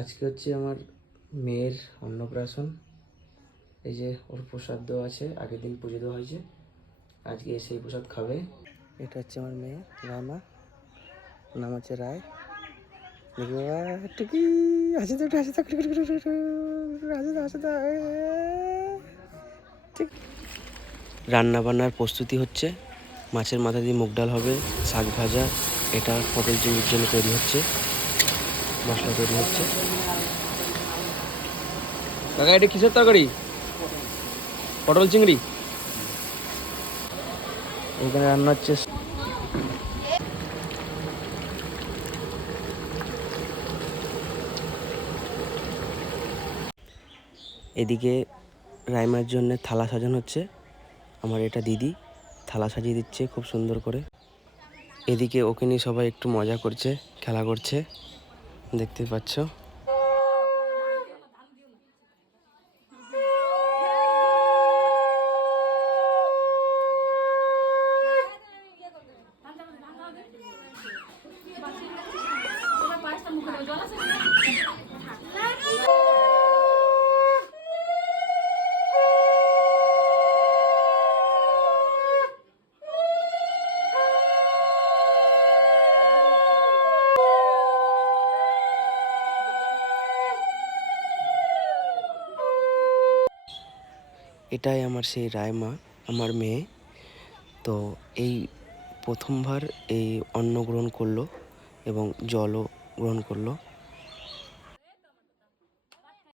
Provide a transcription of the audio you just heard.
আজকে হচ্ছে আমার মেয়ের অন্নপ্রাশন। এই যে ওর প্রসাদ দেওয়া আছে, আগের দিন পুজো দেওয়া হয়েছে, আজকে সেই প্রসাদ খাবে। এটা হচ্ছে আমার মেয়ে রায়মা, নাম হচ্ছে রায়। দেখি বাবা টুকি হাসি তো হাসি তো হাসি তো। ঠিক রান্না বান্নার প্রস্তুতি হচ্ছে। মাছের মাথা দিয়ে মুগ ডাল হবে, শাক ভাজা, এটা পটল চিংড়ির জন্য তৈরি হচ্ছে, মশলা তৈরি হচ্ছে। কাকা এটা কিসের তরকারি? পটল চিংড়ি। এখানে রান্না হচ্ছে এদিকে রাইমার জন্য থালা সাজানো হচ্ছে। আমার এটা দিদি থালা সাজিয়ে দিচ্ছে খুব সুন্দর করে। এদিকে ওকে নিয়ে সবাই একটু মজা করছে, খেলা করছে, দেখতে পাচ্ছ। এটাই আমার সেই রায়মা, আমার মেয়ে। তো এই প্রথমবার এই অন্ন গ্রহণ করলো এবং জলও গ্রহণ করলো।